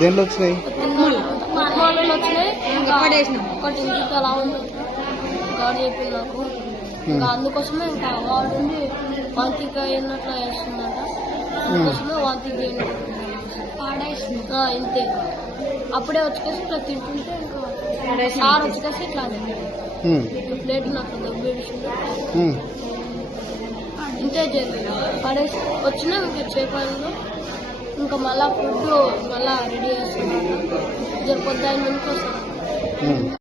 దేంట్లో వచ్చినాయి? వాళ్ళు వచ్చినాయి. ఒకటి ఇంటికి అలా ఉంది గాడు చెప్పింది నాకు. ఇంకా అందుకోసమే ఇంకా వాడు వాంతిక అయినట్లు వేస్తుందంట. అందుకోసమే వాంతిక ఇంతే. అప్పుడే వచ్చేసి ఇట్లా తింటుంటే ఇంకా సార్ వచ్చేసి ఇట్లా ప్లేట్ నాకు దబ్బేసింది. ఇంతే జరిగింది. పడేసి వచ్చినా ఇంకా చేపలు ఇంకా మళ్ళా ఫుడ్ మళ్ళా రెడీ చేస్తున్నారు. పొద్దున్న మందికి వస్తారు.